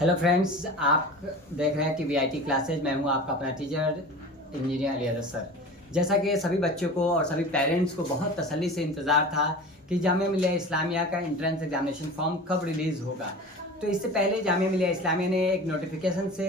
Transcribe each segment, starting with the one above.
Hello friends, आप देख रहे हैं कि वीआईटी क्लासेज। मैं हूं आपका अपना टीचर इंजीनियर अली सर। जैसा कि सभी बच्चों को और सभी पेरेंट्स को बहुत तसल्ली से इंतज़ार था कि जामिया मिलिया इस्लामिया का एंट्रेंस एग्जामिनेशन फॉर्म कब रिलीज़ होगा। तो इससे पहले जामिया मिलिया इस्लामिया ने एक नोटिफिकेशन से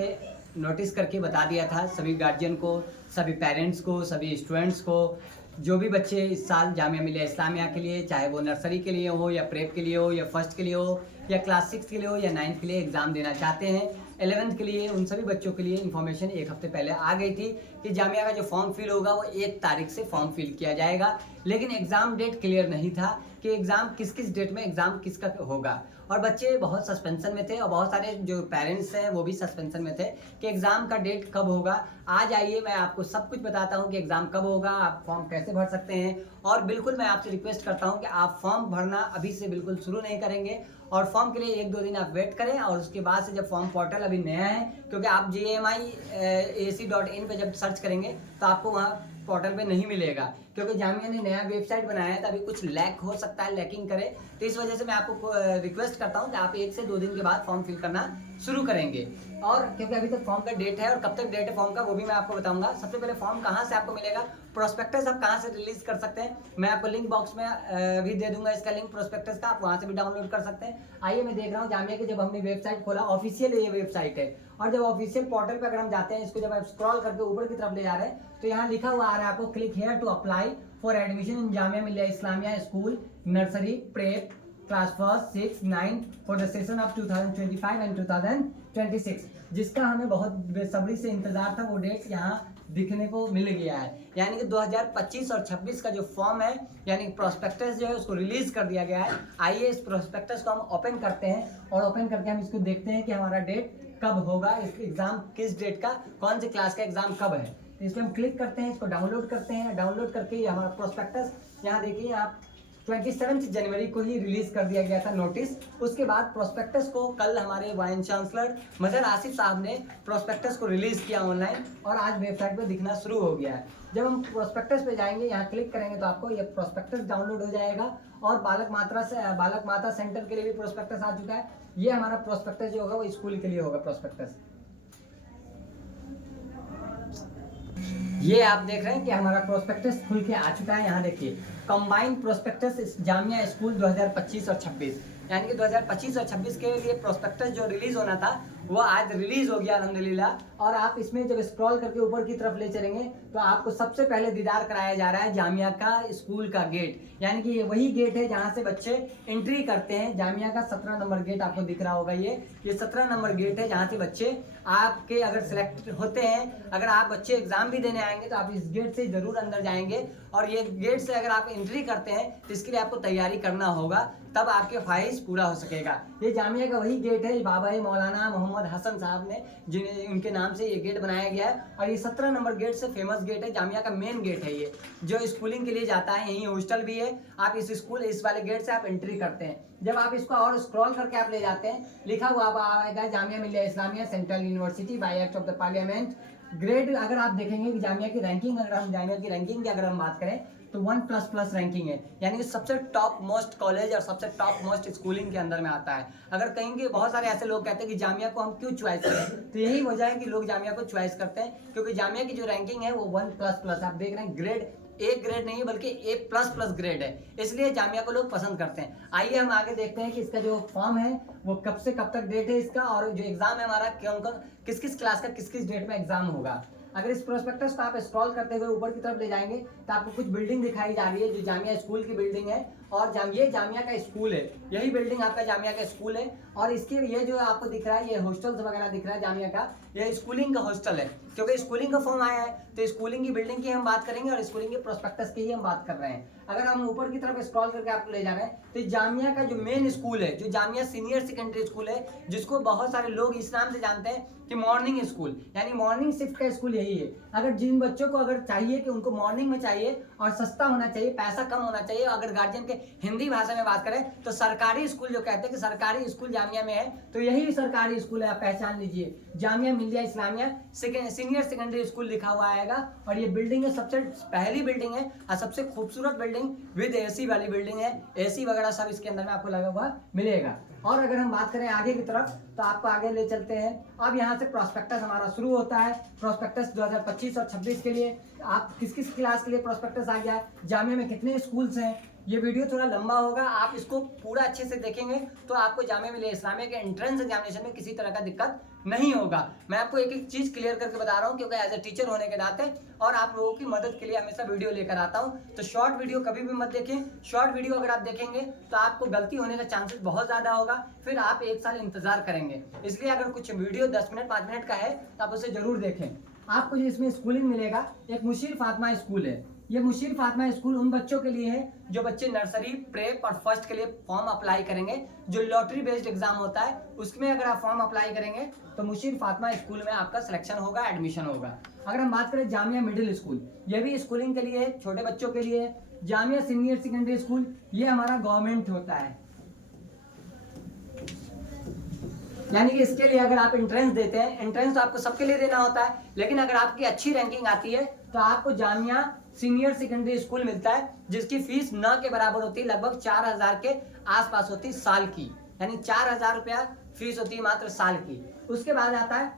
नोटिस करके बता दिया था सभी गार्जियन को, सभी पेरेंट्स को, सभी स्टूडेंट्स को, जो भी बच्चे इस साल जामिया मिलिया इस्लामिया के लिए, चाहे वो नर्सरी के लिए हो या प्रेप के लिए हो या फर्स्ट के लिए हो या क्लास 6 के लिए हो या 9th के लिए एग्ज़ाम देना चाहते हैं, 11th के लिए, उन सभी बच्चों के लिए इन्फॉर्मेशन एक हफ्ते पहले आ गई थी कि जामिया का जो फॉर्म फिल होगा वो 1 तारीख से फॉर्म फिल किया जाएगा। लेकिन एग्ज़ाम डेट क्लियर नहीं था कि एग्ज़ाम किस डेट में एग्ज़ाम किसका होगा, और बच्चे बहुत सस्पेंशन में थे और बहुत सारे जो पेरेंट्स हैं वो भी सस्पेंशन में थे कि एग्ज़ाम का डेट कब होगा। आज आइए मैं आपको सब कुछ बताता हूँ कि एग्ज़ाम कब होगा, आप फॉर्म कैसे भर सकते हैं। और बिल्कुल मैं आपसे रिक्वेस्ट करता हूँ कि आप फॉर्म भरना अभी से बिल्कुल शुरू नहीं करेंगे और फॉर्म के लिए 1-2 दिन आप वेट करें। और उसके बाद से जब फॉर्म पोर्टल अभी नया है, क्योंकि आप jamiac.in पे जब सर्च करेंगे तो आपको वहाँ पोर्टल पे नहीं मिलेगा, क्योंकि जामिया ने नया वेबसाइट बनाया है तो अभी कुछ लैग हो सकता है, लैकिंग करे। तो इस वजह से मैं आपको रिक्वेस्ट करता हूँ कि आप 1 से 2 दिन के बाद फॉर्म फिल करना शुरू करेंगे। और क्योंकि अभी तक फॉर्म का डेट है और कब तक डेट है फॉर्म का वो भी मैं आपको बताऊंगा। सबसे पहले फॉर्म कहाँ से आपको मिलेगा, प्रोस्पेक्टस आप कहाँ से रिलीज कर सकते हैं, मैं आपको लिंक बॉक्स में भी दे दूंगा इसका लिंक प्रोस्पेक्टस का, आप वहाँ से भी डाउनलोड कर सकते हैं। आइए मैं देख रहा हूँ जामिया की जब हमने वेबसाइट खोला, ऑफिशियल ये वेबसाइट है, और जब ऑफिशियल पोर्टल पर अगर हम जाते हैं, इसको जब आप स्क्रॉल करके ऊपर की तरफ ले जा रहे हैं तो यहाँ लिखा हुआ आ रहा है आपको click here to apply for admission in Jamia Millia Islamia school nursery prep class 1, 6, 9 for the session of 2025 and 2026, जिसका हमें बहुत बेसब्री से इंतजार था। वो डेट यहाँ दिखने को मिल गया है, यानी कि 2025 और 26 का जो फॉर्म है, यानी प्रोस्पेक्टस जो है उसको रिलीज कर दिया गया है। आइए इस प्रोस्पेक्टस को हम ओपन करते हैं और ओपन करके हम इसको देखते हैं कि हमारा डेट कब होगा, इस एग्जाम किस डेट का, कौन सी क्लास का एग्जाम कब है। तो इस पर हम क्लिक करते हैं, इसको डाउनलोड करते हैं। डाउनलोड करके ये हमारा प्रोस्पेक्टस यहाँ देखिए आप 27 जनवरी को ही रिलीज कर दिया गया था नोटिस। उसके बाद प्रोस्पेक्टस को कल हमारे वाइस चांसलर मजहर आसिफ साहब ने प्रोस्पेक्टस को रिलीज किया ऑनलाइन, और आज वेबसाइट पे दिखना शुरू हो गया है। जब हम प्रोस्पेक्टस पे जाएंगे, यहाँ क्लिक करेंगे तो आपको ये प्रोस्पेक्टस डाउनलोड हो जाएगा। और बालक माता सेंटर के लिए भी प्रोस्पेक्टस आ चुका है। ये हमारा प्रोस्पेक्टस जो होगा वो स्कूल के लिए होगा प्रोस्पेक्टस। ये आप देख रहे हैं कि हमारा प्रोस्पेक्टस खुल के आ चुका है। यहाँ देखिए कंबाइंड प्रोस्पेक्टस जामिया स्कूल 2025 और 26, यानी कि 2025 और 26 के लिए प्रोस्पेक्टस जो रिलीज होना था वो आज रिलीज हो गया अल्हम्दुलिल्लाह। और आप इसमें जब स्क्रॉल करके ऊपर की तरफ ले चलेंगे तो आपको सबसे पहले दीदार कराया जा रहा है जामिया का स्कूल का गेट, यानी कि ये वही गेट है जहाँ से बच्चे एंट्री करते हैं। जामिया का 17 नंबर गेट आपको दिख रहा होगा, ये 17 नंबर गेट है जहाँ से बच्चे आपके अगर सिलेक्ट होते हैं, अगर आप बच्चे एग्जाम भी देने आएंगे तो आप इस गेट से जरूर अंदर जाएंगे। और ये गेट से अगर आप एंट्री करते हैं तो इसके लिए आपको तैयारी करना होगा, तब आपके ख्वाहिश पूरा हो सकेगा। ये जामिया का वही गेट है, बाबा मौलाना मोहम्मद हसन साहब ने जिन्हें उनके नाम से ये गेट बनाया गया है। और ये 17 नंबर गेट से फेमस गेट है, जामिया का मेन गेट है ये, जो स्कूलिंग के लिए जाता है। यहीं हॉस्टल भी है। आप इस वाले गेट से आप एंट्री करते हैं। जब आप इसको और स्क्रॉल करके आप ले जाते हैं, लिखा हुआ आएगा Jamia Millia Islamia central university bye act of the parliament grade. अगर आप देखेंगे कि जामिया की रैंकिंग, अगर हम जामिया की रैंकिंग की अगर हम बात करें तो 1++ रैंकिंग है, यानी कि सबसे टॉप मोस्ट कॉलेज और सबसे टॉप मोस्ट स्कूलिंग के अंदर में आता है। अगर कहेंगे, बहुत सारे ऐसे लोग कहते हैं कि जामिया को हम क्यों चॉइस करें, तो यही वजह है कि लोग जामिया को चॉइस करते हैं, क्योंकि जामिया की जो रैंकिंग है वो 1++। आप देख रहे हैं ग्रेड, एक ग्रेड नहीं बल्कि A++ ग्रेड है, इसलिए जामिया को लोग पसंद करते हैं। आइए हम आगे देखते हैं कि इसका जो फॉर्म है वो कब से कब तक डेट है इसका, और जो एग्जाम है हमारा किस किस क्लास का किस डेट में एग्जाम होगा। अगर इस प्रोस्पेक्टस को आप स्क्रॉल करते हुए ऊपर की तरफ ले जाएंगे तो आपको कुछ बिल्डिंग दिखाई जा रही है जो जामिया स्कूल की बिल्डिंग है, और ये जामिया का स्कूल है, यही बिल्डिंग आपका जामिया का स्कूल है। और इसके ये जो आपको दिख रहा है, ये हॉस्टल्स वगैरह दिख रहा है जामिया का, ये स्कूलिंग का हॉस्टल है, क्योंकि स्कूलिंग का फॉर्म आया है तो स्कूलिंग की बिल्डिंग की हम बात करेंगे और स्कूलिंग के प्रोस्पेक्टस की ही हम बात कर रहे हैं। अगर हम ऊपर की तरफ स्क्रॉल करके आपको ले जा रहे हैं तो जामिया का जो मेन स्कूल है, जो जामिया सीनियर सेकेंडरी स्कूल है, जिसको बहुत सारे लोग इस नाम से जानते हैं कि मॉर्निंग स्कूल, यानी मॉर्निंग शिफ्ट का स्कूल यही है। अगर जिन बच्चों को अगर चाहिए कि उनको मॉर्निंग में चाहिए और सस्ता होना चाहिए, पैसा कम होना चाहिए, अगर गार्जियन के हिंदी भाषा में बात करें तो सरकारी स्कूल जो कहते हैं कि सरकारी स्कूल जामिया में है, तो यही सरकारी स्कूल है। आप पहचान लीजिए, Jamia Millia Islamia senior secondary school लिखा हुआ आएगा। और ये बिल्डिंग है, सबसे पहली बिल्डिंग है और सबसे खूबसूरत बिल्डिंग विद AC वाली बिल्डिंग है। AC वगैरह सब इसके अंदर में आपको लगा हुआ मिलेगा। और अगर हम बात करें आगे की तरफ तो आपको आगे ले चलते हैं। अब यहाँ से प्रोस्पेक्टस हमारा शुरू होता है। प्रोस्पेक्टस 2025 और 26 के लिए आप किस किस क्लास के लिए प्रोस्पेक्टस आ गया है, जामिया में कितने स्कूल्स हैं। ये वीडियो थोड़ा लंबा होगा, आप इसको पूरा अच्छे से देखेंगे तो आपको जामिया मिलिया इस्लामिया के एंट्रेंस एग्जामिनेशन में किसी तरह का दिक्कत नहीं होगा। मैं आपको एक एक चीज़ क्लियर करके बता रहा हूँ क्योंकि एज ए टीचर होने के नाते और आप लोगों की मदद के लिए हमेशा वीडियो लेकर आता हूँ। तो शॉर्ट वीडियो कभी भी मत देखें। शॉर्ट वीडियो अगर आप देखेंगे तो आपको गलती होने का चांसेस बहुत ज़्यादा होगा, फिर आप 1 साल इंतजार करेंगे। इसलिए अगर कुछ वीडियो 10 मिनट 5 मिनट का है तो आप उसे जरूर देखें। आपको जो इसमें स्कूलिंग मिलेगा, एक मुशीर फातिमा स्कूल है। ये मुशीर फातिमा स्कूल उन बच्चों के लिए है जो बच्चे नर्सरी, प्रेप और फर्स्ट के लिए फॉर्म अप्लाई करेंगे। जो लॉटरी बेस्ड एग्जाम होता है उसमें अगर आप फॉर्म अप्लाई करेंगे तो मुशीर फातिमा स्कूल में आपका सिलेक्शन होगा, एडमिशन होगा। अगर हम बात करें जामिया मिडिल स्कूल, ये भी स्कूलिंग के लिए है, छोटे बच्चों के लिए है। जामिया सीनियर सेकेंडरी स्कूल, ये हमारा गवर्नमेंट होता है, यानी कि इसके लिए अगर आप एंट्रेंस देते हैं, एंट्रेंस तो आपको सबके लिए देना होता है, लेकिन अगर आपकी अच्छी रैंकिंग आती है तो आपको जामिया सीनियर सेकेंडरी स्कूल मिलता है, जिसकी फीस न के बराबर होती है, लगभग 4000 के आसपास होती है साल की, यानी 4000 रुपया फीस होती है मात्र साल की। उसके बाद आता है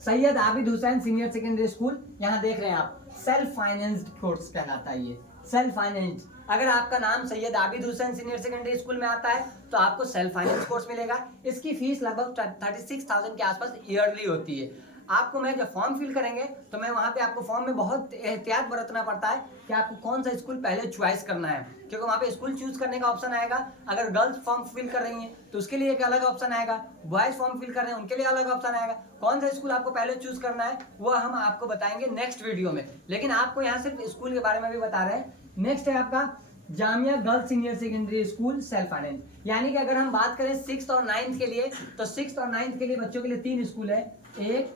Syed Abid Hussain senior secondary school. यहाँ देख रहे हैं आप, सेल्फ फाइनेंस्ड कोर्स कहलाता है ये, सेल्फ फाइनेंस। अगर आपका नाम Syed Abid Hussain senior secondary school में आता है तो आपको सेल्फ फाइनेंस कोर्स मिलेगा। इसकी फीस लगभग 36,000 के आसपास ईयरली होती है। आपको मैं जब फॉर्म फिल करेंगे तो मैं वहाँ पे आपको फॉर्म में बहुत एहतियात बरतना पड़ता है कि आपको कौन सा स्कूल पहले चॉइस करना है, क्योंकि वहाँ पे स्कूल चूज करने का ऑप्शन आएगा। अगर गर्ल्स फॉर्म फिल कर रही हैं तो उसके लिए एक अलग ऑप्शन आएगा, बॉयज फॉर्म फिल कर रहे हैं उनके लिए अलग ऑप्शन आएगा। कौन सा स्कूल आपको पहले चूज करना है वो हम आपको बताएंगे नेक्स्ट वीडियो में, लेकिन आपको यहाँ सिर्फ स्कूल के बारे में भी बता रहे हैं। नेक्स्ट है आपका Jamia girls senior secondary school self finance, यानी कि अगर हम बात करें 6th और 9th के लिए तो 6th और 9th के लिए बच्चों के लिए 3 स्कूल है, 1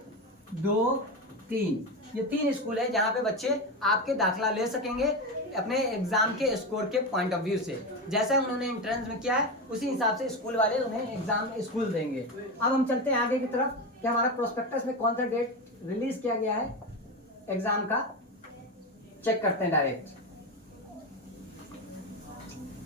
2 3, ये 3 स्कूल है जहाँ पे बच्चे आपके दाखिला ले सकेंगे अपने एग्जाम के स्कोर के पॉइंट ऑफ व्यू से। जैसे उन्होंने एंट्रेंस में किया है उसी हिसाब से स्कूल वाले उन्हें एग्जाम स्कूल देंगे। अब हम चलते हैं आगे की तरफ कि हमारा प्रोस्पेक्टस में कौन सा डेट रिलीज किया गया है एग्जाम का, चेक करते हैं डायरेक्ट।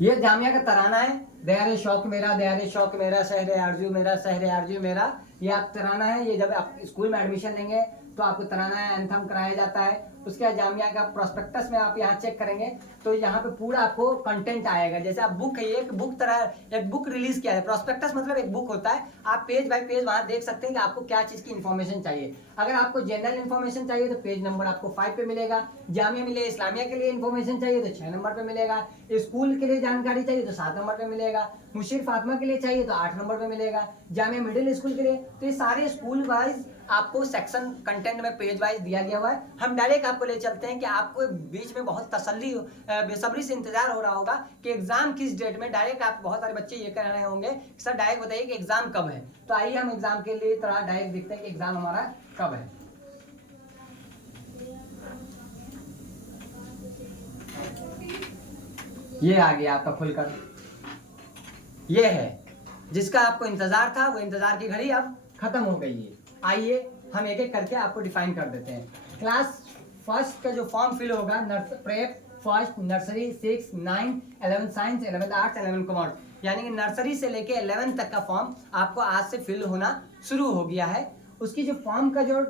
ये जामिया का तराना है, दयारे शौक मेरा, दयारे शौक मेरा, शहर आरजू मेरा, शहर आरजू मेरा। ये आप तराना है, ये जब आप स्कूल में एडमिशन लेंगे तो आपको तराना एंथम कराया जाता है। उसके बाद जामिया का प्रोस्पेक्टस में आप यहाँ चेक करेंगे तो यहाँ पे पूरा आपको कंटेंट आएगा। जैसे आप बुक है, एक बुक तरह एक बुक रिलीज किया है, प्रोस्पेक्टस मतलब एक बुक होता है। आप पेज बाय पेज वहाँ देख सकते हैं कि आपको क्या चीज़ की इन्फॉर्मेशन चाहिए। अगर आपको जनरल इन्फॉर्मेशन चाहिए तो पेज नंबर आपको 5 पे मिलेगा। जामिया मिलिया इस्लामिया के लिए इन्फॉर्मेशन चाहिए तो 6 नंबर पे मिलेगा। स्कूल के लिए जानकारी चाहिए तो 7 नंबर पे मिलेगा। मुशीर फातिमा के लिए चाहिए तो 8 नंबर पे मिलेगा। जामिया मिडिल स्कूल के लिए तो ये सारे स्कूल वाइज आपको सेक्शन कंटेंट में पेज वाइज दिया गया हुआ है। हम डायरेक्ट आपको ले चलते हैं कि आपको बीच में बहुत तसल्ली बेसब्री से इंतजार हो रहा होगा कि एग्जाम किस डेट में। डायरेक्ट आप बहुत सारे बच्चे ये कह रहे होंगे सर डायरेक्ट बताइए कि एग्जाम कब है। तो आइए हम एग्जाम के लिए थोड़ा डायरेक्ट देखते हैं कि एग्जाम हमारा कब है। ये आ गया आपका खुलकर, ये है जिसका आपको इंतजार था, वो इंतजार की घड़ी अब खत्म हो गई है। आइए हम एक एक करके आपको डिफाइन कर देते हैं। क्लास फर्स्ट का जो फॉर्म फिल होगा, prep first, nursery 6, 9, 11 science, 11 arts, 11 commerce, यानी कि नर्सरी से लेके 11 तक का फॉर्म आपको आज से फिल होना शुरू हो गया है। उसकी जो फॉर्म का जो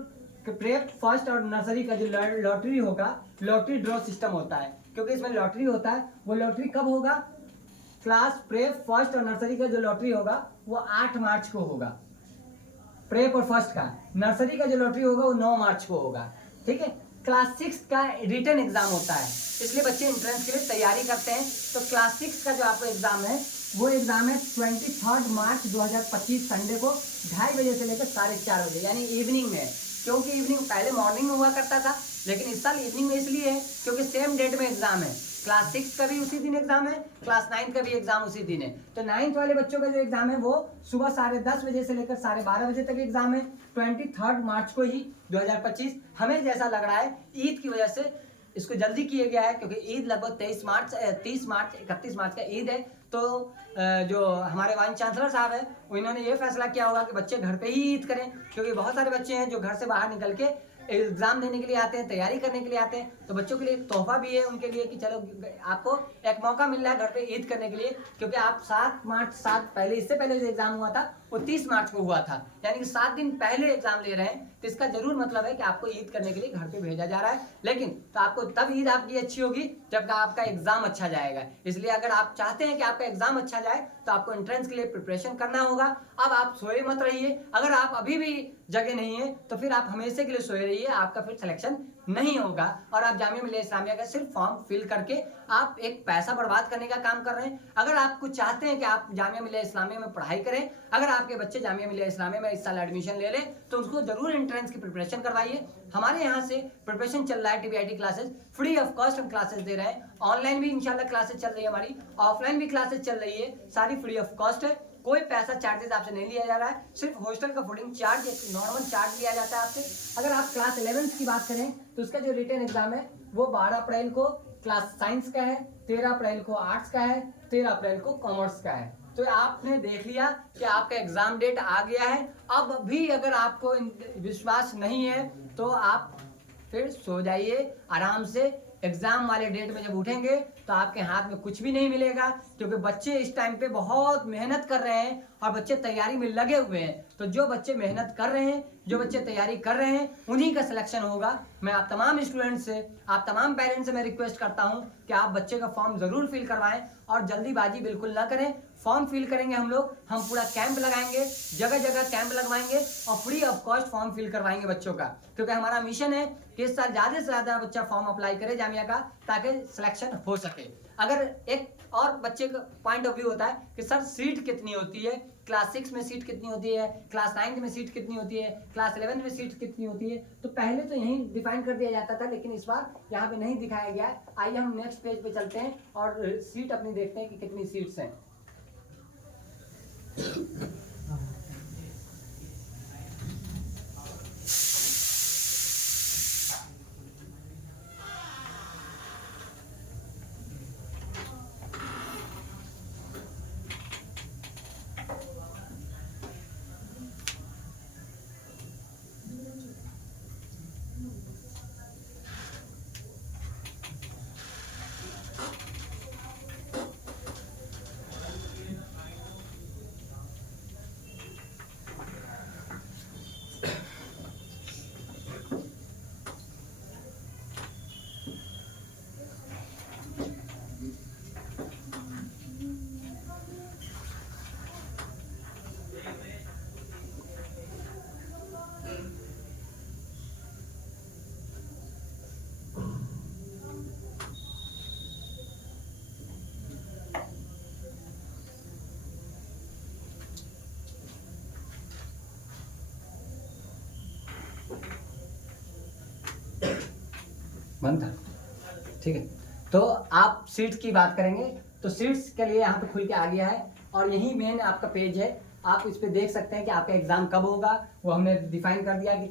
प्रेप फर्स्ट और नर्सरी का जो लॉटरी होगा, लॉटरी ड्रॉ सिस्टम होता है, क्योंकि इसमें लॉटरी होता है। वो लॉटरी कब होगा? क्लास प्रेप फर्स्ट और नर्सरी का जो लॉटरी होगा वो 8 मार्च को होगा, प्रेप और फर्स्ट का। नर्सरी का जो लॉटरी होगा वो 9 मार्च को होगा, ठीक है। क्लास 6 का रिटन एग्जाम होता है, इसलिए बच्चे एंट्रेंस के लिए तैयारी करते हैं। तो क्लास 6 का जो आपका एग्जाम है वो एग्जाम है 23 मार्च 2025 संडे को 2:30 बजे से लेकर 4:30 बजे, यानी इवनिंग में। क्योंकि इवनिंग पहले मॉर्निंग में हुआ करता था, लेकिन इस साल इवनिंग में इसलिए है क्योंकि सेम डेट में एग्जाम है। क्लास 6 का भी उसी दिन एग्जाम है, क्लास 9 का भी एग्जाम उसी दिन है। तो 9th वाले बच्चों का जो एग्जाम है वो सुबह 10:30 बजे से लेकर 12:30 बजे तक एग्जाम है, 23 मार्च को ही 2025। हमें जैसा लग रहा है ईद की वजह से इसको जल्दी किया गया है, क्योंकि ईद लगभग 30 मार्च 31 मार्च का ईद है। तो जो हमारे वाइस चांसलर साहब है इन्होंने ये फैसला किया होगा कि बच्चे घर पे ही ईद करें, क्योंकि बहुत सारे बच्चे हैं जो घर से बाहर निकल के एग्ज़ाम देने के लिए आते हैं, तैयारी करने के लिए आते हैं, तो बच्चों के लिए एक तोहफ़ा भी है उनके लिए कि चलो आपको एक मौका मिल रहा है घर पे ईद करने के लिए, क्योंकि आप 7 मार्च 7 पहले, इससे पहले जो एग्ज़ाम हुआ था वो 30 मार्च को हुआ था, यानी कि 7 दिन पहले एग्ज़ाम ले रहे हैं, तो इसका ज़रूर मतलब है कि आपको ईद करने के लिए घर पे भेजा जा रहा है। लेकिन तो आपको तब ईद आपकी अच्छी होगी जब आपका एग्ज़ाम अच्छा जाएगा। इसलिए अगर आप चाहते हैं कि आपका एग्ज़ाम अच्छा जाए तो आपको एंट्रेंस के लिए प्रिपरेशन करना होगा। अब आप सोए मत रहिए, अगर आप अभी भी जगह नहीं है तो फिर आप हमेशा के लिए सोए रहिए, आपका फिर सिलेक्शन नहीं होगा और आप जामिया मिलिया इस्लामिया का सिर्फ फॉर्म फिल करके आप एक पैसा बर्बाद करने का काम कर रहे हैं। अगर आपको चाहते हैं कि आप जामिया मिलिया इस्लामिया में पढ़ाई करें, अगर आपके बच्चे जामिया मिलिया इस्लामिया में इस साल एडमिशन ले लें तो उसको जरूर एंट्रेंस की प्रिपरेशन करवाइए। हमारे यहाँ से प्रिपरेशन चल रहा है, टीबीआईटी क्लासेस फ्री ऑफ कॉस्ट हम क्लासेस दे रहे हैं। ऑनलाइन भी इंशाल्लाह क्लासेस चल रही है हमारी, ऑफलाइन भी क्लासेस चल रही है, सारी फ्री ऑफ कॉस्ट है। कोई पैसा चार्जेस आपसे नहीं लिया जा रहा है, सिर्फ हॉस्टल का फूडिंग चार्ज, एक नॉर्मल चार्ज लिया जाता है आपसे। अगर आप क्लास 11 की बात करें तो उसका जो रिटन एग्जाम है वो 12 अप्रैल को क्लास साइंस का है, 13 अप्रैल को आर्ट्स का है, 13 अप्रैल को कॉमर्स का है। तो आपने देख लिया कि आपका एग्जाम डेट आ गया है। अब भी अगर आपको विश्वास नहीं है तो आप फिर सो जाइए आराम से। एग्जाम वाले डेट में जब उठेंगे तो आपके हाथ में कुछ भी नहीं मिलेगा, क्योंकि बच्चे इस टाइम पे बहुत मेहनत कर रहे हैं और बच्चे तैयारी में लगे हुए हैं। तो जो बच्चे मेहनत कर रहे हैं, जो बच्चे तैयारी कर रहे हैं, उन्हीं का सिलेक्शन होगा। मैं आप तमाम स्टूडेंट्स से, आप तमाम पेरेंट्स से मैं रिक्वेस्ट करता हूं कि आप बच्चे का फॉर्म जरूर फिल करवाएं और जल्दीबाजी बिल्कुल ना करें। फॉर्म फिल करेंगे हम लोग, हम पूरा कैंप लगाएंगे, जगह जगह कैंप लगवाएंगे और free of cost form fill करवाएंगे बच्चों का, क्योंकि हमारा मिशन है कि इस साल ज्यादा से ज्यादा बच्चा फॉर्म अप्लाई करे जामिया का, ताकि सिलेक्शन हो सके। अगर एक और बच्चे का पॉइंट ऑफ व्यू होता है कि सर सीट कितनी होती है, क्लास 6 में सीट कितनी होती है, क्लास 9 में सीट कितनी होती है, क्लास 11 में सीट कितनी होती है, तो पहले तो यही डिफाइन कर दिया जाता था, लेकिन इस बार यहाँ पे नहीं दिखाया गया है। आइए हम नेक्स्ट पेज पे चलते हैं और सीट अपनी देखते हैं कि कितनी सीट्स हैं। बंद था, ठीक है। तो आप सीट्स की बात करेंगे तो सीट्स के लिए यहाँ पे खुल के आ गया है और यही मेन आपका पेज है। आप इस पे देख सकते हैं कि आपका एग्जाम कब होगा, वो हमने डिफाइन कर दिया कि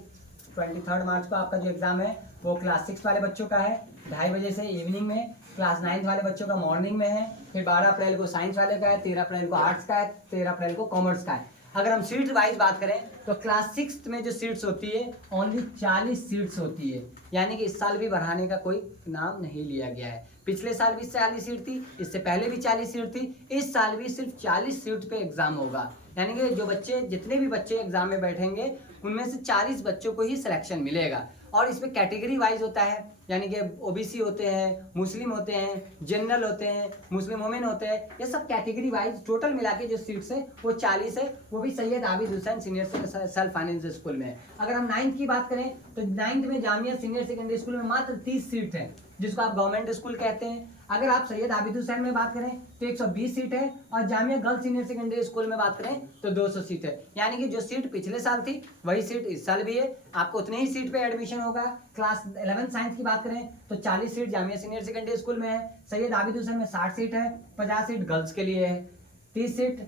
23 मार्च को आपका जो एग्जाम है वो क्लास 6 वाले बच्चों का है 2:30 बजे से इवनिंग में, क्लास 9 वाले बच्चों का मॉर्निंग में है, फिर 12 अप्रैल को साइंस वाले का है, 13 अप्रैल को आर्ट्स का है, 13 अप्रैल को कॉमर्स का है। अगर हम सीट वाइज बात करें तो क्लास 6 में जो सीट्स होती है ओनली 40 सीट्स होती है, यानी कि इस साल भी बढ़ाने का कोई नाम नहीं लिया गया है। पिछले साल भी 40 सीट थी, इससे पहले भी 40 सीट थी, इस साल भी सिर्फ 40 सीट पे एग्जाम होगा। यानी कि जो बच्चे, जितने भी बच्चे एग्जाम में बैठेंगे उनमें से 40 बच्चों को ही सिलेक्शन मिलेगा। और इसमें कैटेगरी वाइज होता है, यानी कि ओबीसी होते हैं, मुस्लिम होते हैं, जनरल होते हैं, मुस्लिम वुमेन होते हैं, ये सब कैटेगरी वाइज टोटल मिला के जो सीट्स है वो 40 है, वो भी Syed Abid Hussain senior self finance school में है। अगर हम 9th की बात करें तो 9th में जामिया सीनियर सेकेंडरी स्कूल में मात्र 30 सीट है, जिसको आप गवर्नमेंट स्कूल कहते हैं। अगर आप सैयद आबिद हुसैन में बात करें तो 120 सीट है और Jamia girls senior secondary school में बात करें तो 200 सीट है। यानी कि जो सीट पिछले साल थी वही सीट इस साल भी है, आपको उतने ही सीट पे एडमिशन होगा। क्लास 11 साइंस की बात करें तो 40 seat Jamia senior secondary school में है, सैयद आबिद हुसैन में 60 सीट है, 50 सीट गर्ल्स के लिए है, 30 सीट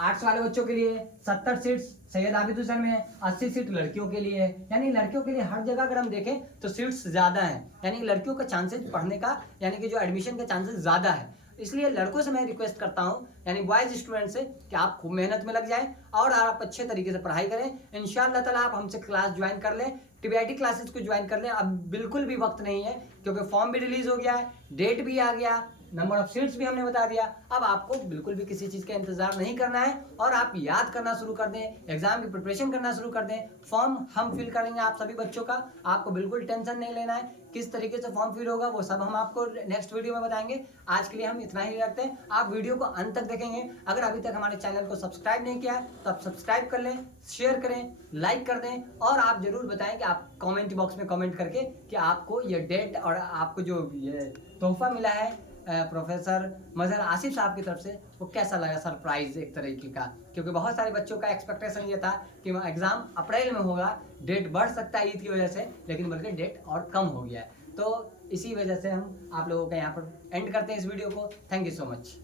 आर्ट्स वाले बच्चों के लिए, 70 सीट सैयद आबिद हुसैन में है, 80 सीट लड़कियों के लिए है। यानी लड़कियों के लिए हर जगह अगर हम देखें तो सीट्स ज़्यादा हैं, यानी लड़कियों का चांसेस पढ़ने का, यानी कि जो एडमिशन का चांसेस ज़्यादा है। इसलिए लड़कों से मैं रिक्वेस्ट करता हूँ, यानी बॉयज स्टूडेंट से, कि आप खूब मेहनत में लग जाएं और आप अच्छे तरीके से पढ़ाई करें। इंशाअल्लाह ताला आप हमसे क्लास ज्वाइन कर लें, टीबीआईटी क्लासेस को ज्वाइन कर लें। अब बिल्कुल भी वक्त नहीं है, क्योंकि फॉर्म भी रिलीज हो गया है, डेट भी आ गया, नंबर ऑफ सीट्स भी हमने बता दिया। अब आपको बिल्कुल भी किसी चीज़ का इंतजार नहीं करना है और आप याद करना शुरू कर दें, एग्जाम की प्रिपरेशन करना शुरू कर दें। फॉर्म हम फिल करेंगे आप सभी बच्चों का, आपको बिल्कुल टेंशन नहीं लेना है। किस तरीके से फॉर्म फिल होगा वो सब हम आपको नेक्स्ट वीडियो में बताएंगे। आज के लिए हम इतना ही रखते हैं, आप वीडियो को अंत तक देखेंगे। अगर अभी तक हमारे चैनल को सब्सक्राइब नहीं किया है तो आप सब्सक्राइब कर लें, शेयर करें, लाइक कर दें और आप जरूर बताएं कि आप कमेंट बॉक्स में कमेंट करके कि आपको ये डेट और आपको जो ये तोहफा मिला है प्रोफेसर मजहर आसिफ साहब की तरफ से वो कैसा लगा, सरप्राइज एक तरीके का। क्योंकि बहुत सारे बच्चों का एक्सपेक्टेशन ये था कि एग्ज़ाम अप्रैल में होगा, डेट बढ़ सकता है ईद की वजह से, लेकिन बल्कि डेट और कम हो गया है। तो इसी वजह से हम आप लोगों के यहाँ पर एंड करते हैं इस वीडियो को। Thank you so much.